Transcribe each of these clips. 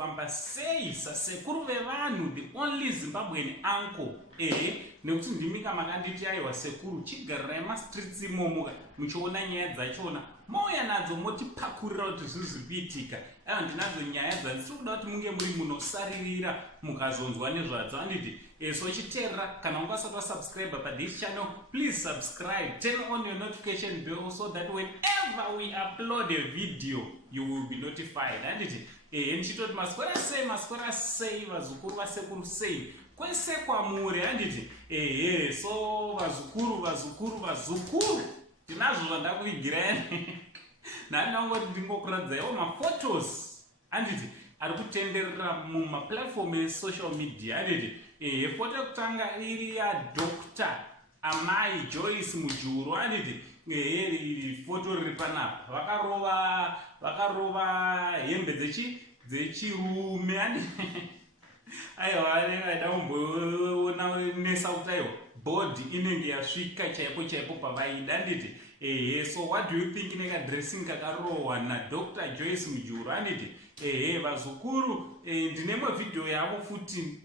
kufamba sei sasekuru vevanhu, the only Zimbabwean uncle. Nekuti ndimika makanditi aiwa sekuru chigarirai mastreets imomo muchiona nyaya dzachona mauya nadzo motipakurira kuti zvizvipitika. Ndinadzo nyaya dzandisi kuda kuti munge muri munosaririra mukazonzwa nezvadzo. Handiti so chiteerera kana ungasati wasubscribe this channel, please subscribe, turn on your notification bell so that whenever we upload a video you will be notified. Handiti ndichitoti maswera sei vazukuru vasekuru sei kwese kwamuri. Handiti so vazukuru tinazvo zvandakuigirani nandangoti ndingokuradzaiwo maphotos. Handiti ari kutenderera mumaplatform esocial media. Handiti foto yekutanga iri yaDr. Amai Joyce Mujuru. Handiti foto riri panapa vakarova hembe dzechirume. Aiwa aida kumboona nesa kuti aiwa body inenge yasvika chaipo pavaida. Handiti so what do you think nekadressing kakarohwa naDr. Joyce Mujuru? Handiti vazukuru ndinemwe vhidhiyo yavo futi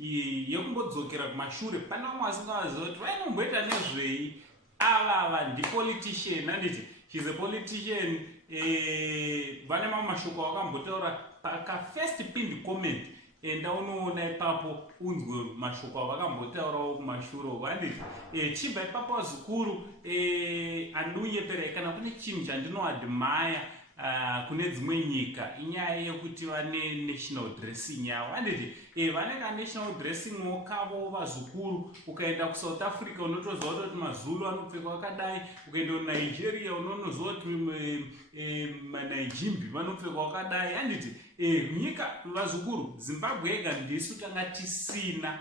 yekumbodzokera kumashure. Pane vamwe vasingaziva kuti vainomboita nezvei. Ava ndipolitician. Handiti she's a politician. Vane mamwe mashoko akambotaura pakafirst pinned comment. Ndaunoona ipapo unzwe mashoko avakambotaurawo kumashure uko. Handiti chibva ipapo vazukuru andinyeperai kana kune chinhu chandinoadmire kune dzimwe nyika inyaya yekuti vane national dressing yavo. Handiti vanenge national dressing kavo vazukuru. Ukaenda kuSouth Africa unotoziva kuti maZulu anopfeka wakadai, ukaenda kuNigeria unonoziva kuti manijimbi vanopfeka wakadai. Handiti nyika vazukuru Zimbabwe yega ndisu tanga tisina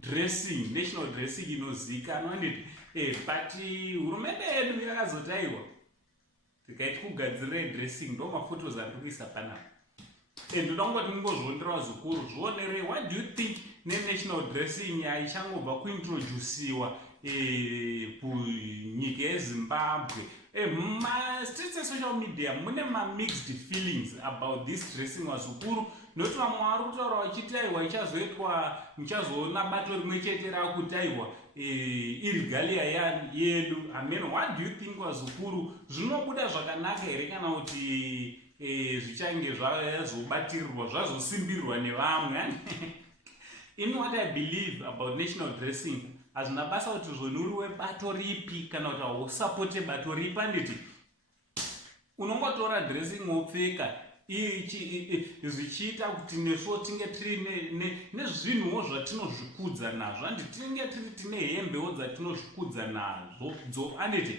dressing, national dressing inozikanwa. Handiti but hurumende yedu yakazotaiwa tikaiti kugadzirira dressing ndo maphotos andikuisa panapa. Ndoda kungoti mungozviondera vazukuru zvionerei, what do you think nenational dressing aichangobva kuintroduciwa kunyika yeZimbabwe? Mumastreets esocial media mune mamixed feelings about this dressing vazukuru, nokuti vamwe vari kutaura vachiti aiwa ichazoitwa muchazoona bato rimwe chete rakuti aiwa irigalia yedu. Amen. What do you think vazukuru? Zvinobuda zvakanaka here kana kuti zvichange zvazobatirirwa zvazosimbirwa nevamwe? In what I believe about national dressing, hazvina basa kuti zvonuriwe bato ripi kana kuti hausapote bato ripi. Handiti unongotora dressing wopfeka zvichiita kuti nesuwo tinge tiri nezvinhuwo zvatinozvikudza nazvo. Handiti tinge tine hembewo dzatinozvikudza nadzo. Handiti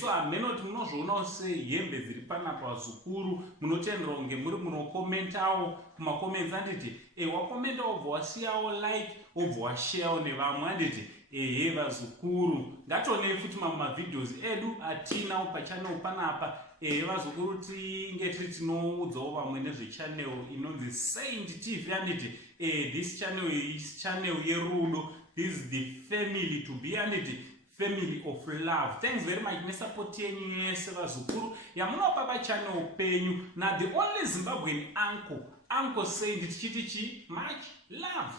so hamene kuti munozvionawo sehembe dziri panapa vazukuru, munotendera kunge muri munokomentawo kumakoments. Handiti wakomenta wobva wasiyawo like, wobva washarewo nevamwe. Handiti vazukuru ngationei futi mamwe mavidheos edu atinawo pachannel panapa. Vazukuru tinge tiri tinoudzawo vamwe nezvechannel inonzi Saint TV. Handiti this channel is channel yerudo. This is the family to be. Handiti family of love. Thanks very much nesupport yenyu yese vazukuru yamunopa pachannel penyu na the only Zimbabwean uncle Saint tichiti much love.